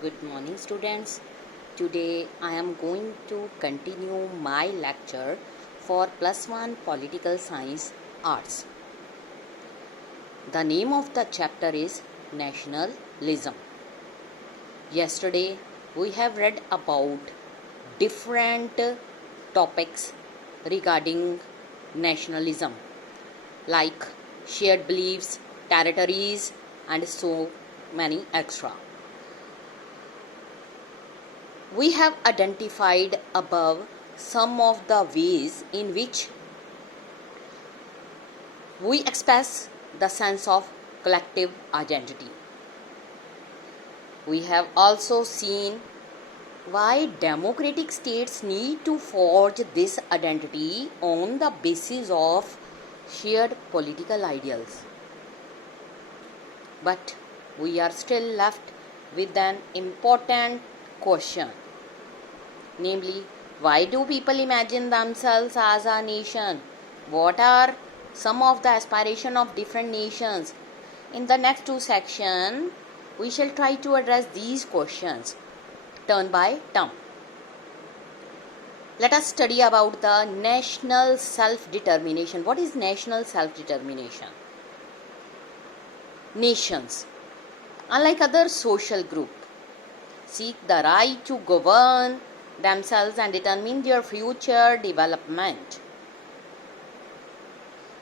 Good morning, students. Today I am going to continue my lecture for plus 1 Political Science Arts. The name of the chapter is Nationalism. Yesterday we have read about different topics regarding nationalism like shared beliefs, territories, and so many extra. We have identified above some of the ways in which we express the sense of collective identity. We have also seen why democratic states need to forge this identity on the basis of shared political ideals. But we are still left with an important question, namely, why do people imagine themselves as a nation? What are some of the aspirations of different nations? In the next two sections, we shall try to address these questions turn by turn. Let us study about the national self-determination. What is national self-determination? Nations, unlike other social groups, seek the right to govern themselves and determine their future development.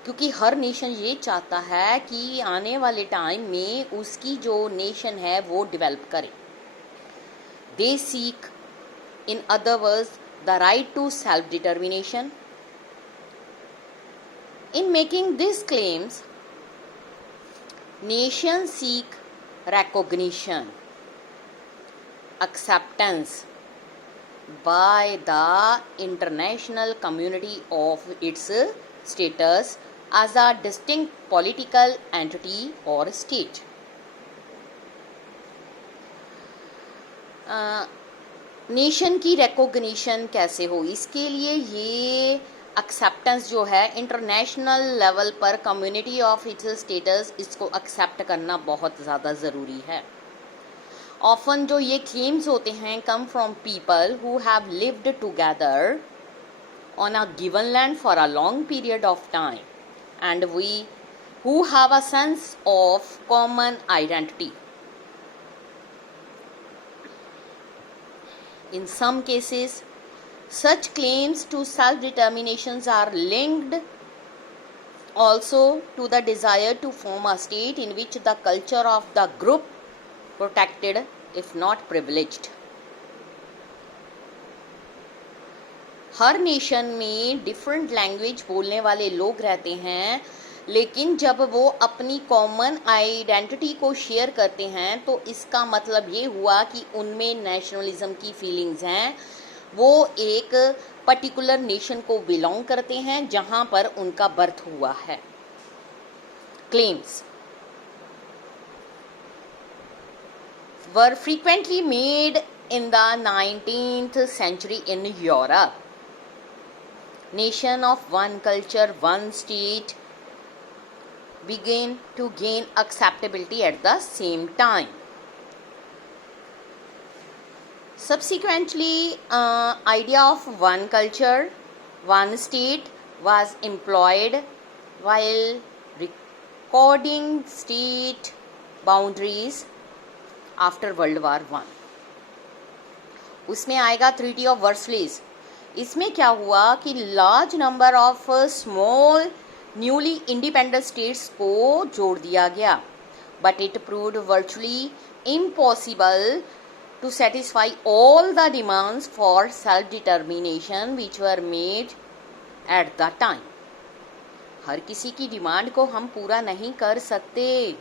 क्योंकि हर nation ये चाहता है कि आने वाले time में उसकी जो नेशन है वो डेवलप करे. They seek, in other words, the right to self-determination. In making these claims, nations seek recognition, acceptance by the international community of its status as a distinct political entity or state. Nation की recognition कैसे हो, इसके लिए ये acceptance जो है international level पर community of its status, इसको एक्सेप्ट करना बहुत ज़्यादा ज़रूरी है. ऑफन जो ये क्लेम्स होते हैं come from people who have lived together on a given land for a long period of time and we who have a sense of common identity. In some cases, such claims to self-determinations are linked also to the desire to form a state in which the culture of the group protected if not privileged. Her nation में different language बोलने वाले लोग रहते हैं, लेकिन जब वो अपनी कॉमन आइडेंटिटी को शेयर करते हैं तो इसका मतलब ये हुआ कि उनमें नेशनलिज्म की फीलिंग्स हैं. वो एक पर्टिकुलर नेशन को बिलोंग करते हैं जहां पर उनका बर्थ हुआ है. Claims were frequently made in the 19th century in Europe. Nation of one culture, one state began to gain acceptability at the same time. Subsequently, idea of one culture, one state was employed while recording state boundaries after World War I. उसमें आएगा treaty of वर्सलेस. इसमें क्या हुआ कि large number of small newly independent states को जोड़ दिया गया, but it proved virtually impossible to satisfy all the demands for self-determination which were made at the time. हर किसी की डिमांड को हम पूरा नहीं कर सकते.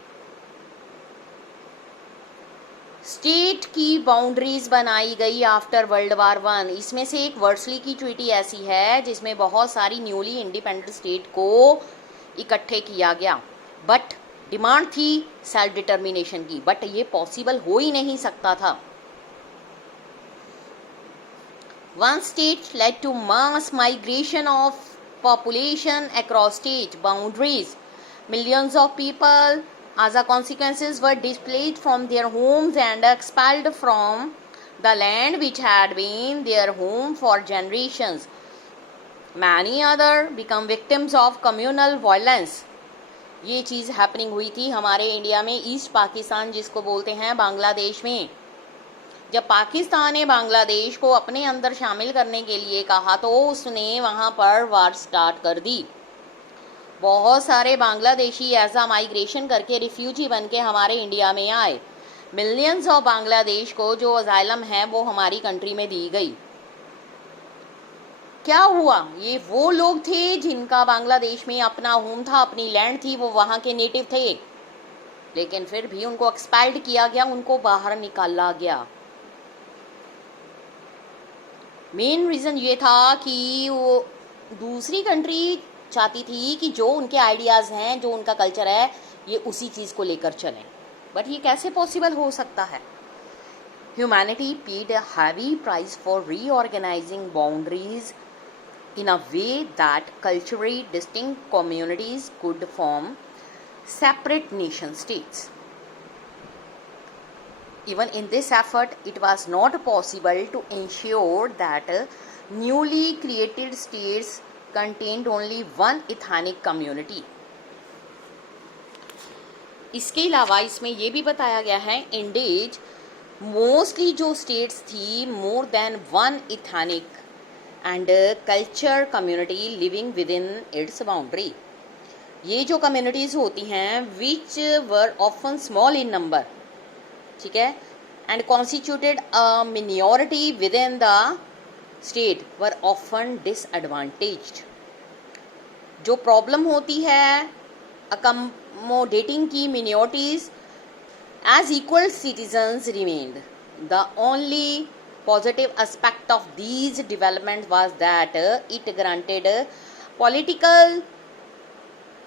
स्टेट की बाउंड्रीज बनाई गई आफ्टर वर्ल्ड वार वन. इसमें से एक वर्सली की ट्रीटी ऐसी है जिसमें बहुत सारी न्यूली इंडिपेंडेंट स्टेट को इकट्ठे किया गया, बट डिमांड थी सेल्फ डिटर्मिनेशन की, बट ये पॉसिबल हो ही नहीं सकता था. One state led to mass migration of population across state boundaries. Millions of people as a consequences were displaced from their homes and expelled from the land which had been their home for generations. Many other become victims of communal violence. ये चीज़ happening हुई थी हमारे India में, east Pakistan जिसको बोलते हैं, बांग्लादेश में। जब पाकिस्तान ने बांग्लादेश को अपने अंदर शामिल करने के लिए कहा तो उसने वहाँ पर वार स्टार्ट कर दी। बहुत सारे बांग्लादेशी ऐसा माइग्रेशन करके रिफ्यूजी बन के हमारे इंडिया में आए। मिलियंस ऑफ बांग्लादेश को जो अजाइलम है वो हमारी कंट्री में दी गई। क्या हुआ, ये वो लोग थे जिनका बांग्लादेश में अपना होम था, अपनी लैंड थी, वो वहाँ के नेटिव थे, लेकिन फिर भी उनको एक्सपेल्ड किया गया, उनको बाहर निकाला गया। मेन रीज़न ये था कि वो दूसरी कंट्री चाहती थी कि जो उनके आइडियाज़ हैं, जो उनका कल्चर है, ये उसी चीज़ को लेकर चलें। बट ये कैसे पॉसिबल हो सकता है? Humanity paid a heavy price for reorganising boundaries in a way that culturally distinct communities could form separate nation states. Even in this effort, it was not possible to ensure that newly created states contained only one ethnic community. इसके अलावा इसमें यह भी बताया गया है, Indies mostly जो states थी, more than one ethnic and culture community living within its boundary. ये जो communities होती हैं which were often small in number, ठीक है, and constituted a minority within the state were often disadvantaged. जो problem होती है accommodating की minorities as equal citizens remained. The only positive aspect of these developments was that it granted political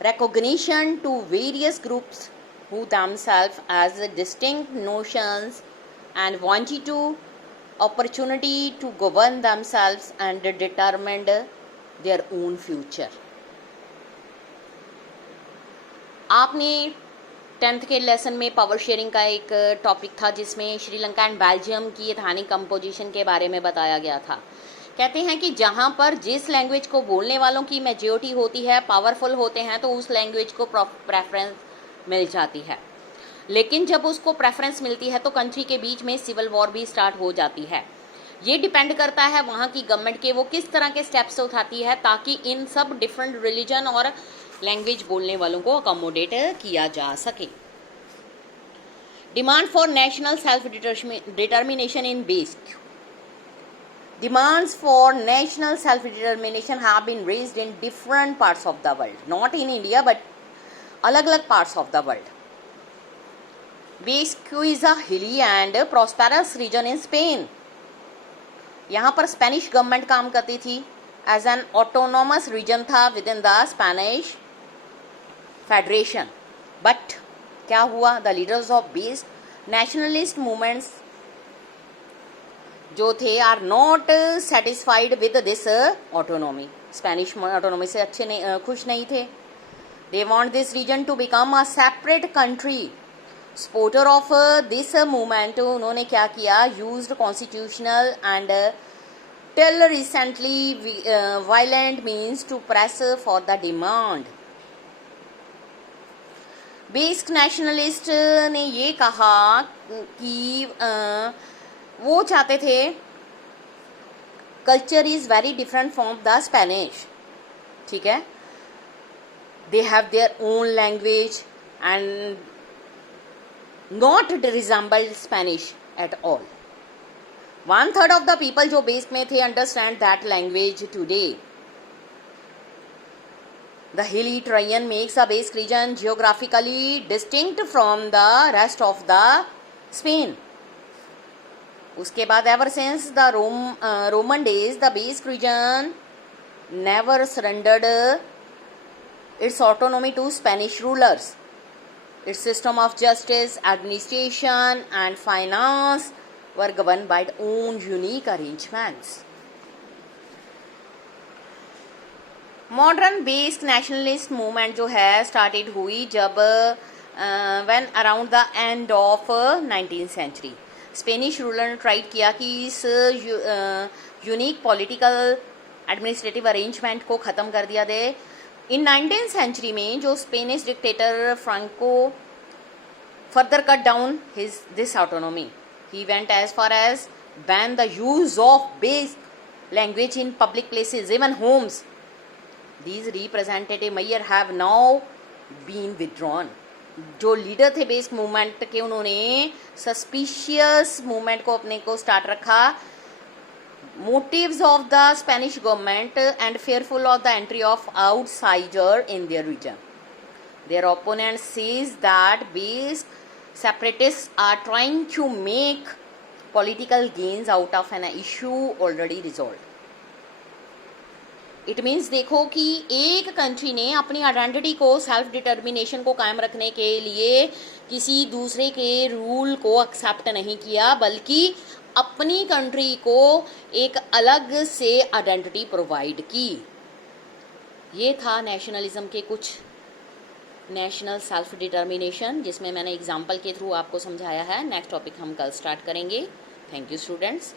recognition to various groups who themselves as distinct notions and wanted to opportunity to govern themselves and determine their own future. आपने 10th के lesson में power sharing का एक topic था जिसमें Sri Lanka and Belgium की ethnic composition के बारे में बताया गया था। कहते हैं कि जहां पर जिस लैंग्वेज को बोलने वालों की मेजॉरिटी होती है, पावरफुल होते हैं, तो उस लैंग्वेज को प्रेफरेंस मिल जाती है। लेकिन जब उसको प्रेफरेंस मिलती है तो कंट्री के बीच में सिविल वॉर भी स्टार्ट हो जाती है। ये डिपेंड करता है वहाँ की गवर्नमेंट के वो किस तरह के स्टेप्स उठाती है ताकि इन सब डिफरेंट रिलीजन और लैंग्वेज बोलने वालों को अकोमोडेट किया जा सके। Demand for national self determination in Basque. Demands for national self-determination have been raised in different parts of the world, not in India but अलग-अलग parts of the world. Basque is a hilly and prosperous region in Spain. यहाँ पर Spanish government काम करती थी, as an autonomous region था within the Spanish federation. But क्या हुआ, the leaders of Basque nationalist movements जो थे are not satisfied with this autonomy. Spanish autonomy से खुश नहीं थे। They want this region to become a separate country. Supporter of this movement उन्होंने क्या किया, used constitutional and till recently violent means to press for the demand. Basque nationalist ने ये कहा कि वो चाहते थे culture is very different from the Spanish, ठीक है, they have their own language and not resembled Spanish at all. 1/3 of the people जो बेस्क में थे understand that language today. The hilly terrain makes a Basque region geographically distinct from the rest of the Spain. उसके बाद ever since the Roman days, the Basque region never surrendered its autonomy to Spanish rulers. Its system of justice, administration, and finance were governed by its own unique arrangements. Modern Basque nationalist movement जो है started हुई जब when around the end of 19th century Spanish ruler ने tried किया कि इस unique political administrative arrangement को ख़त्म कर दिया दे। इन 19th सेंचुरी में जो Spanish dictator Franco further cut down this autonomy. He went as far as ban the use of base language in public places, even homes. These representative measures have now been withdrawn. जो leader थे basic movement के, उन्होंने suspicious movement को अपने को start रखा। Motives of the Spanish government and fearful of the entry of outsider in their region. Their opponent says that base separatists are trying to make political gains out of an issue already resolved. It means देखो कि एक country ने अपनी identity को, self determination को कायम रखने के लिए किसी दूसरे के रूल को एक्सेप्ट नहीं किया, बल्कि अपनी कंट्री को एक अलग से आइडेंटिटी प्रोवाइड की। ये था नेशनलिज्म के कुछ नेशनल सेल्फ डिटर्मिनेशन, जिसमें मैंने एग्जाम्पल के थ्रू आपको समझाया है। नेक्स्ट टॉपिक हम कल स्टार्ट करेंगे। Thank you students.